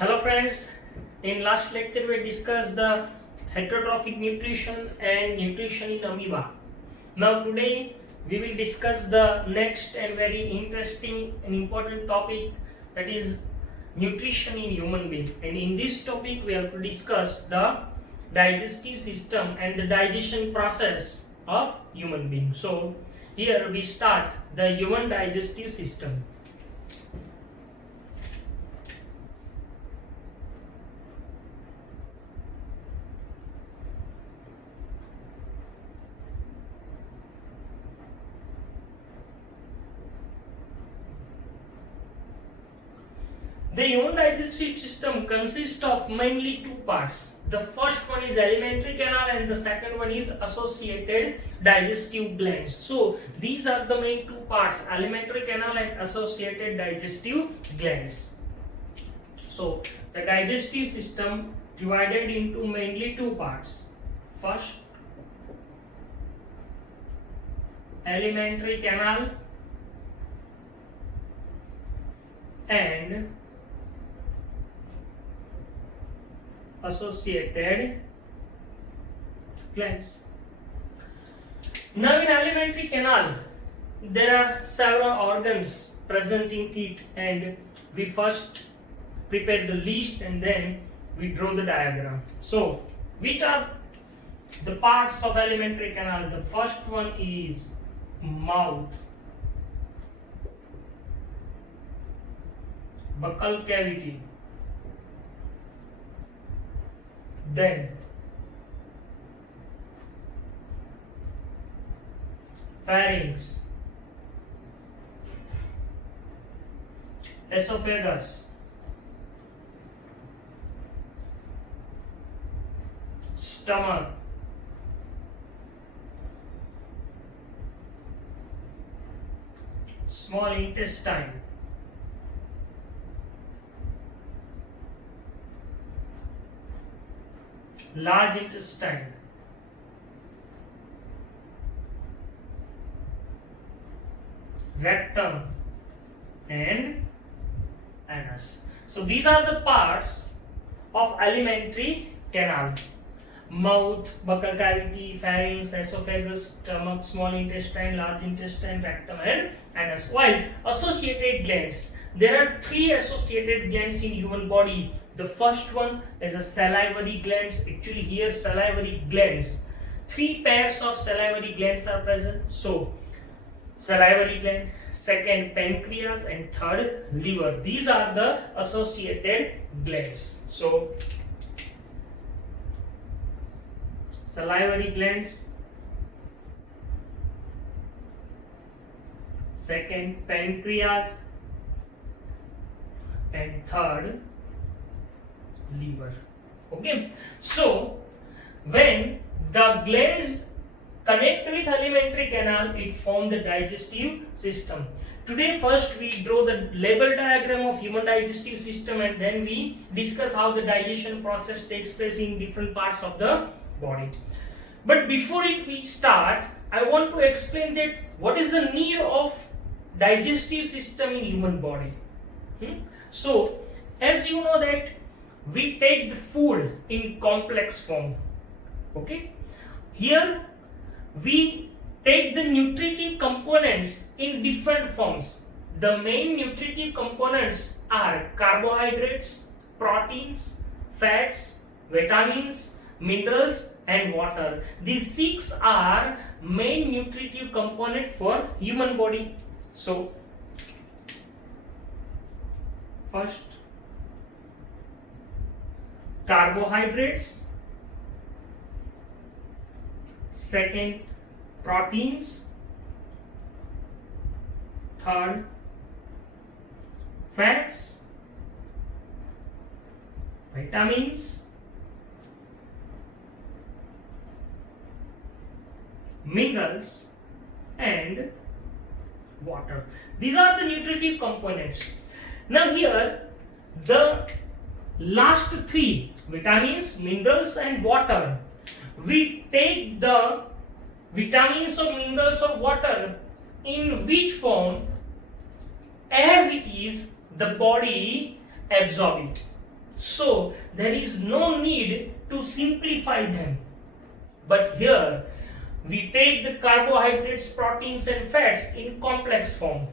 Hello friends, in last lecture we discussed the heterotrophic nutrition and nutrition in amoeba. Now today we will discuss the next and very interesting and important topic, that is nutrition in human being. And in this topic we have to discuss the digestive system and the digestion process of human being. So here we start the human digestive system. The human digestive system consists of mainly two parts. The first one is alimentary canal and the second one is associated digestive glands. So these are the main two parts, alimentary canal and associated digestive glands. So the digestive system divided into mainly two parts. First, alimentary canal and associated glands. Now in alimentary canal there are several organs present in it, and we first prepare the list and then we draw the diagram. So which are the parts of alimentary canal? The first one is mouth, buccal cavity, then pharynx, esophagus, stomach, small intestine, large intestine, rectum and anus. So these are the parts of alimentary canal: mouth, buccal cavity, pharynx, esophagus, stomach, small intestine, large intestine, rectum and anus. While associated glands, there are three associated glands in human body. The first one is a salivary glands. Actually here salivary glands, three pairs of salivary glands are present. So salivary gland, second pancreas and third liver. These are the associated glands. So salivary glands, second pancreas and third liver. Okay, so when the glands connect with alimentary canal, it forms the digestive system. Today first we draw the label diagram of human digestive system and then we discuss how the digestion process takes place in different parts of the body. But before we start, I want to explain that what is the need of digestive system in human body. So as you know that we take the food in complex form. Okay, here we take the nutritive components in different forms. The main nutritive components are carbohydrates, proteins, fats, vitamins, minerals and water. These six are main nutritive component for human body. So first, carbohydrates, second proteins, third fats, vitamins, minerals and water. These are the nutritive components. Now here the last three, vitamins, minerals and water, we take the vitamins or minerals or water in which form? As it is, the body absorb it. So there is no need to simplify them. But here we take the carbohydrates, proteins and fats in complex form.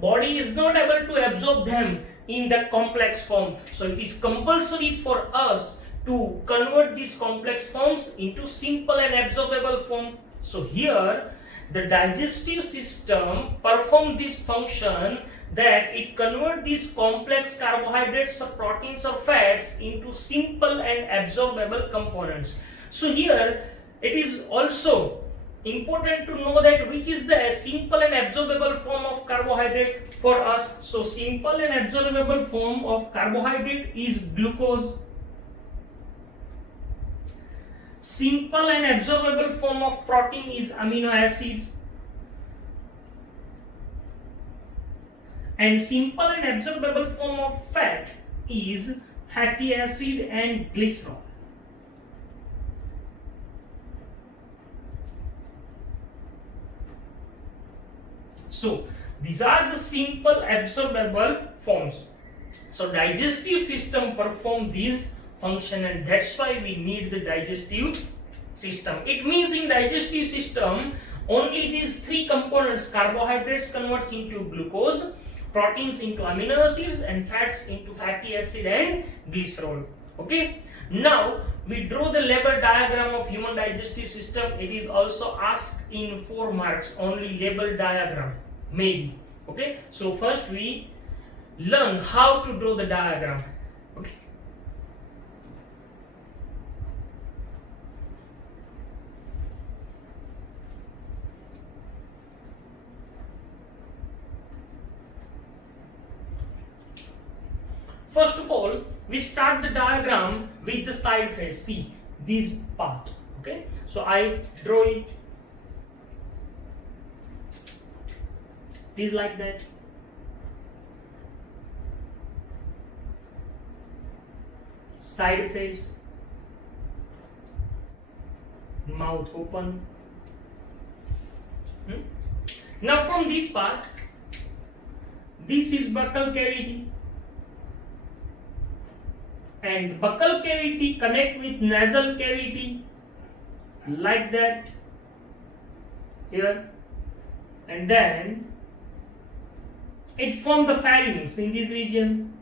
Body is not able to absorb them in the complex form. So it is compulsory for us to convert these complex forms into simple and absorbable form. So here the digestive system performs this function, that it converts these complex carbohydrates or proteins or fats into simple and absorbable components. So here it is also important to know that which is the simple and absorbable form of carbohydrate for us. So simple and absorbable form of carbohydrate is glucose. Simple and absorbable form of protein is amino acids. And simple and absorbable form of fat is fatty acid and glycerol. So these are the simple absorbable forms. So digestive system perform these function, and that's why we need the digestive system. It means in digestive system only these three components, carbohydrates converts into glucose, proteins into amino acids and fats into fatty acid and glycerol. Okay, now we draw the label diagram of human digestive system. It is also asked in 4 marks, only label diagram maybe. Okay, so first we learn how to draw the diagram. Okay, first of all, we start the diagram with the side face. See this part. Okay, so I draw it. It is like that. Side face, mouth open. Now from this part, this is buccal cavity. And buccal cavity connect with nasal cavity like that here, and then it forms the pharynx in this region.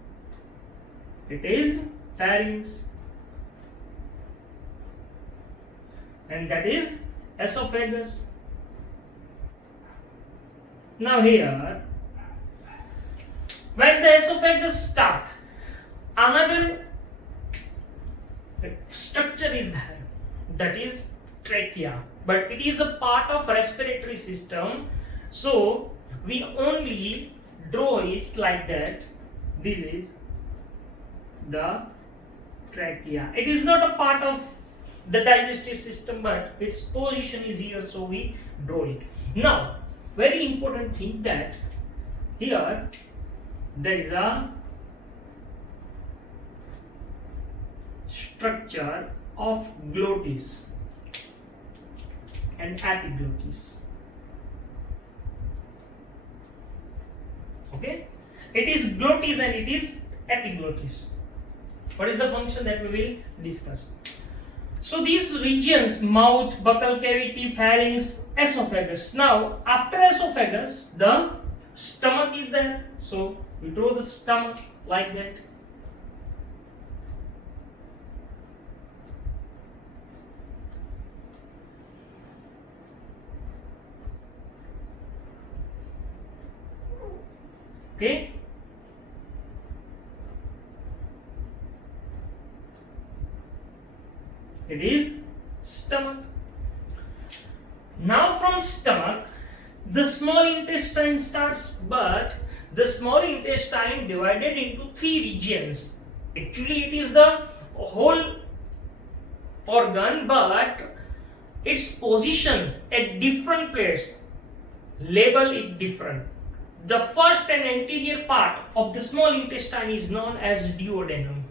It is pharynx, and that is esophagus. Now here, when the esophagus start, another structure is there, that is trachea, but it is a part of respiratory system, so we only draw it like that. This is the trachea. It is not a part of the digestive system, but its position is here, so we draw it. Now very important thing, that here there is a structure of glottis and epiglottis. Okay, it is glottis and it is epiglottis. What is the function that we will discuss? So these regions, mouth, buccal cavity, pharynx, esophagus. Now after esophagus, the stomach is there, so we draw the stomach like that. Okay, it is stomach. Now from stomach, the small intestine starts, but the small intestine divided into 3 regions. Actually it is the whole organ, but its position at different places label it different. The first and anterior part of the small intestine is known as duodenum.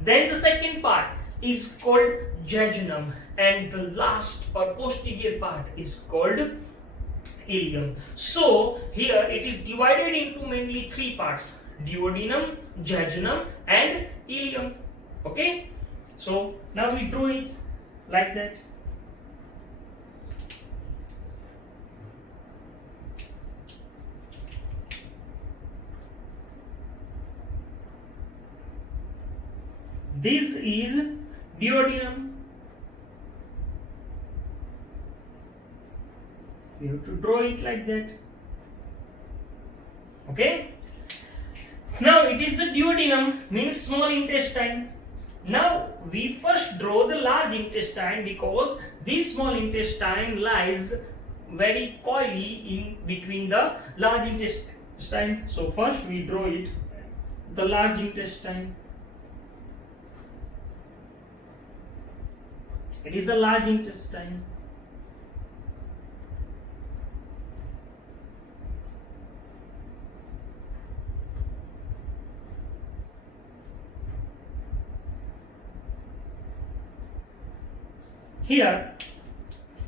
Then the second part is called jejunum, and the last or posterior part is called ileum. So here it is divided into mainly 3 parts: duodenum, jejunum and ileum. Okay, so now we draw it like that. This is duodenum. We have to draw it like that. Okay. Now it is the duodenum, means small intestine. Now we first draw the large intestine because this small intestine lies very coyly in between the large intestine. So first we draw it, the large intestine. It is the large intestine. Here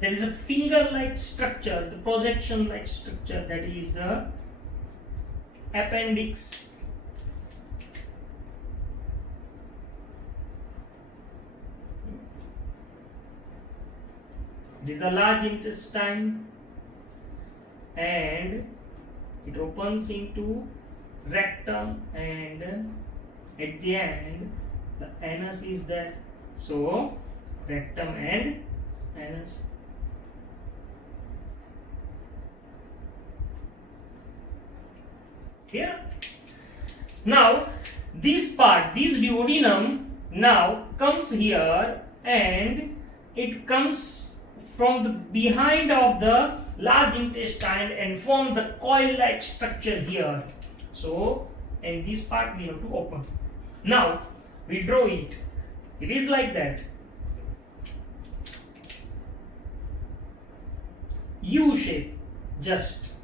there is a finger-like structure, the projection-like structure, that is the appendix. It is the large intestine and it opens into rectum, and at the end the anus is there. So rectum and anus. Here. Now this part, this duodenum now comes here and it comes from the behind of the large intestine and form the coil-like structure here. So, and this part we have to open. Now we draw it. It is like that. U shape, just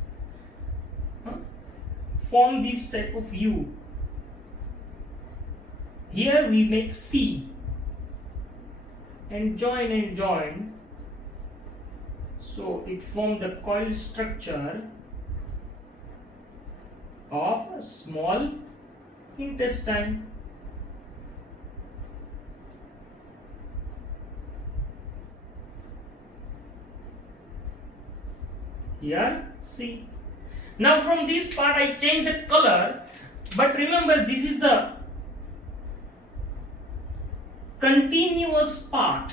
form this type of U. Here we make C and join, so it forms the coil structure of a small intestine. Here, see. Now from this part I change the color, but remember this is the continuous part.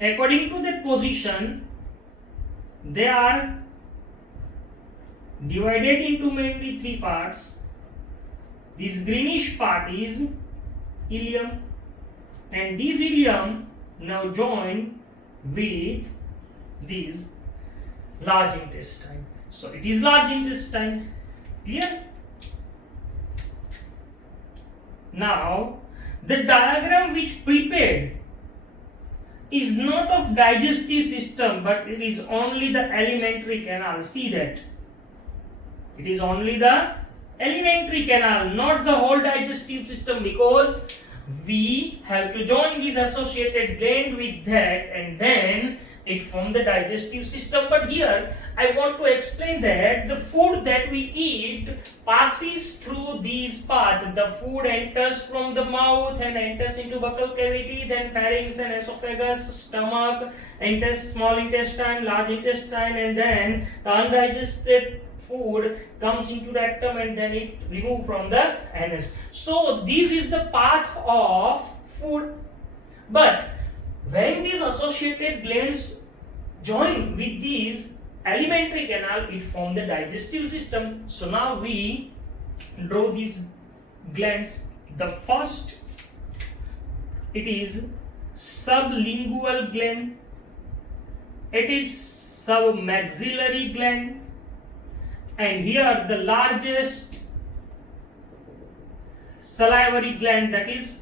According to that position, they are divided into mainly three parts. This greenish part is ileum, and this ileum now join with this large intestine. So it is large intestine. Clear? Now the diagram which prepared is not of digestive system, but it is only the alimentary canal. See that it is only the alimentary canal, not the whole digestive system, because we have to join this associated gland with that and then it forms the digestive system. But here I want to explain that the food that we eat passes through these paths. The food enters from the mouth and enters into buccal cavity, then pharynx and esophagus, stomach, enters small intestine, large intestine, and then the undigested food comes into rectum and then it removed from the anus. So this is the path of food. But when these associated glands join with these alimentary canal, it forms the digestive system. So now we draw these glands. The first, it is sublingual gland, it is submaxillary gland, and here the largest salivary gland, that is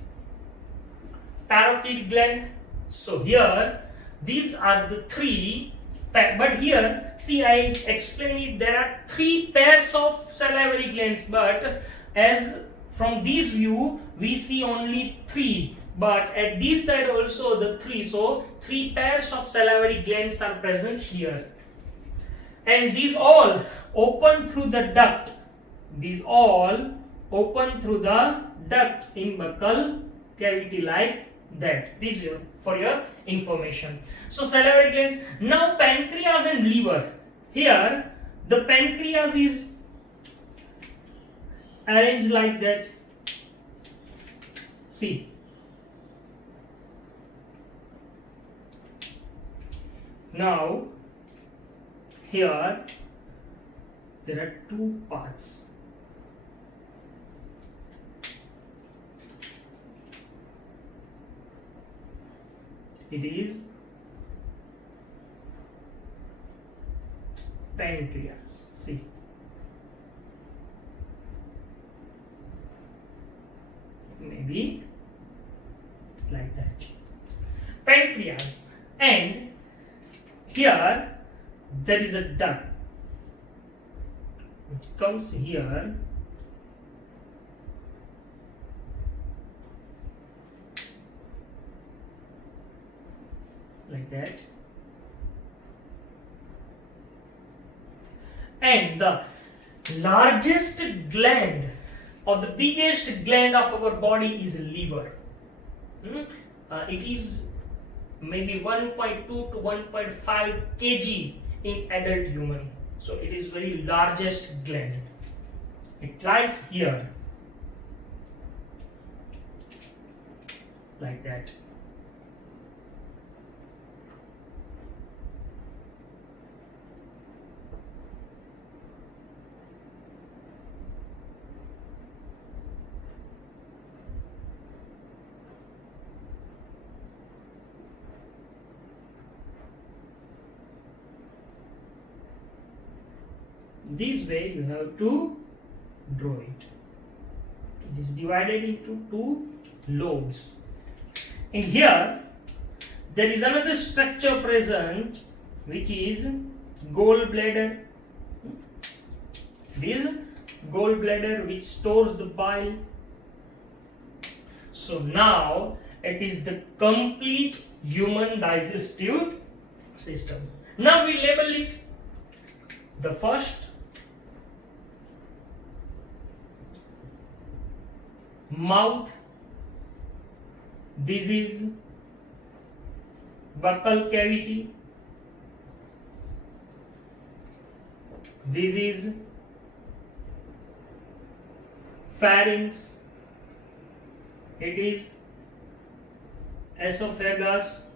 parotid gland. So here these are the three, but here see I explain it, there are three pairs of salivary glands, but as from this view we see only three, but at this side also the three, so three pairs of salivary glands are present here, and these all open through the duct. These all open through the duct in buccal cavity like that. This is for your information. So salivary glands. Now pancreas and liver. Here the pancreas is arranged like that. See. Now here there are two parts. It is pancreas. See. Maybe like that. Pancreas. And here there is a duct which comes here like that, and the largest gland or the biggest gland of our body is liver. It is maybe 1.2 to 1.5 kg in adult human. So it is very largest gland. It lies here like that. This way you have to draw it. It is divided into two lobes. And here there is another structure present which is gallbladder. This gallbladder which stores the bile. So now it is the complete human digestive system. Now we label it. The first mouth, this is buccal cavity, this is pharynx, it is esophagus,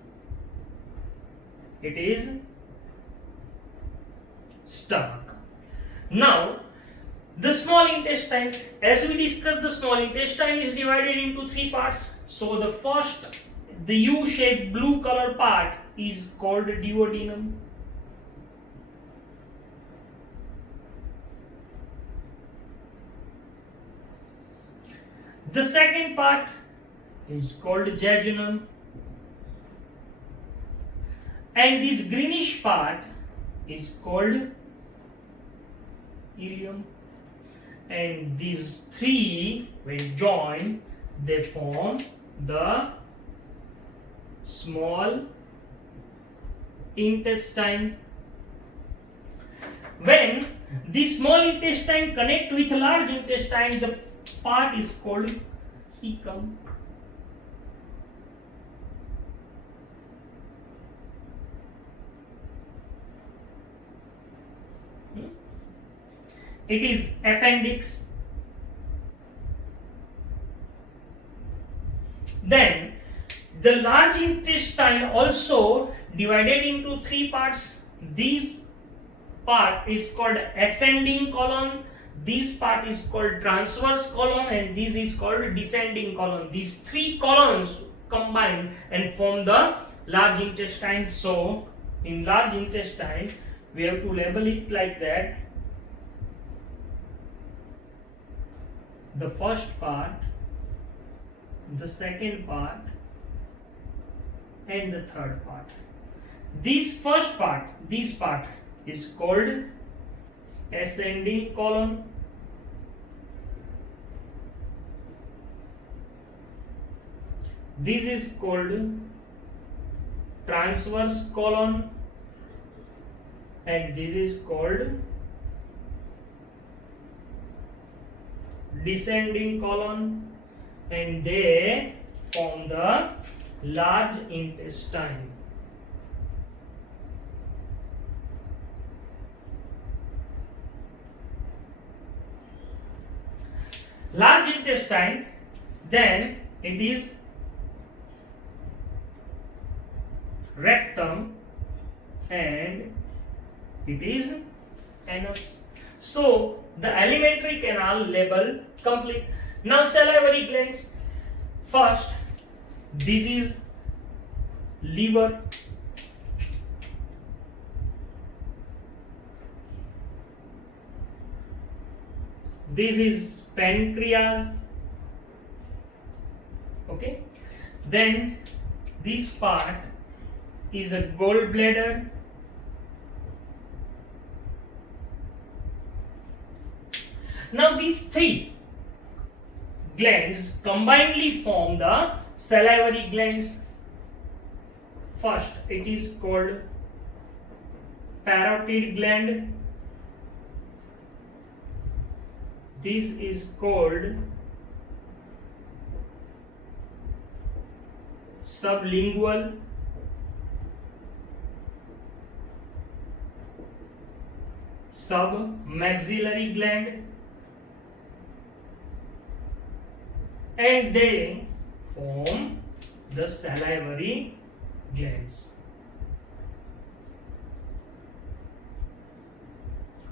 it is stomach. Now the small intestine, as we discussed, the small intestine is divided into three parts. So the first, the U-shaped blue color part is called duodenum. The second part is called jejunum, and this greenish part is called ileum. And these three, when joined, they form the small intestine. When the small intestine connect with large intestine, the part is called cecum. It is appendix. Then the large intestine also divided into three parts. This part is called ascending colon, this part is called transverse colon, and this is called descending colon. These three colons combine and form the large intestine. So in large intestine we have to label it like that. The first part, the second part, and the third part. This first part, this part is called ascending colon. This is called transverse colon, and this is called descending colon, and they form the large intestine. Large intestine, then it is rectum and it is anus. So the alimentary canal label complete. Now salivary glands. First, this is liver. This is pancreas. Okay. Then this part is a gallbladder. Now these three glands combinedly form the salivary glands. First, it is called parotid gland. This is called sublingual. Submaxillary gland, and they form the salivary glands.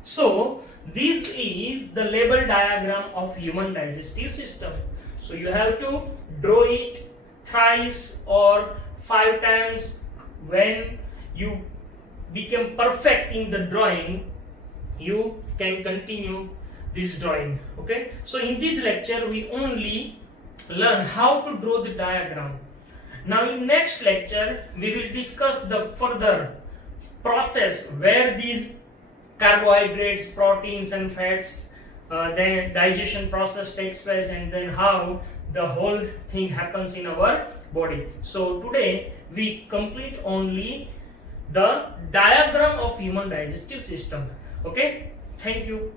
So this is the label diagram of human digestive system. So you have to draw it thrice or 5 times. When you become perfect in the drawing, you can continue this drawing. Okay, so in this lecture we only learn how to draw the diagram. Now in next lecture we will discuss the further process where these carbohydrates, proteins and fats, then digestion process takes place, and then how the whole thing happens in our body. So today we complete only the diagram of human digestive system. Okay, thank you.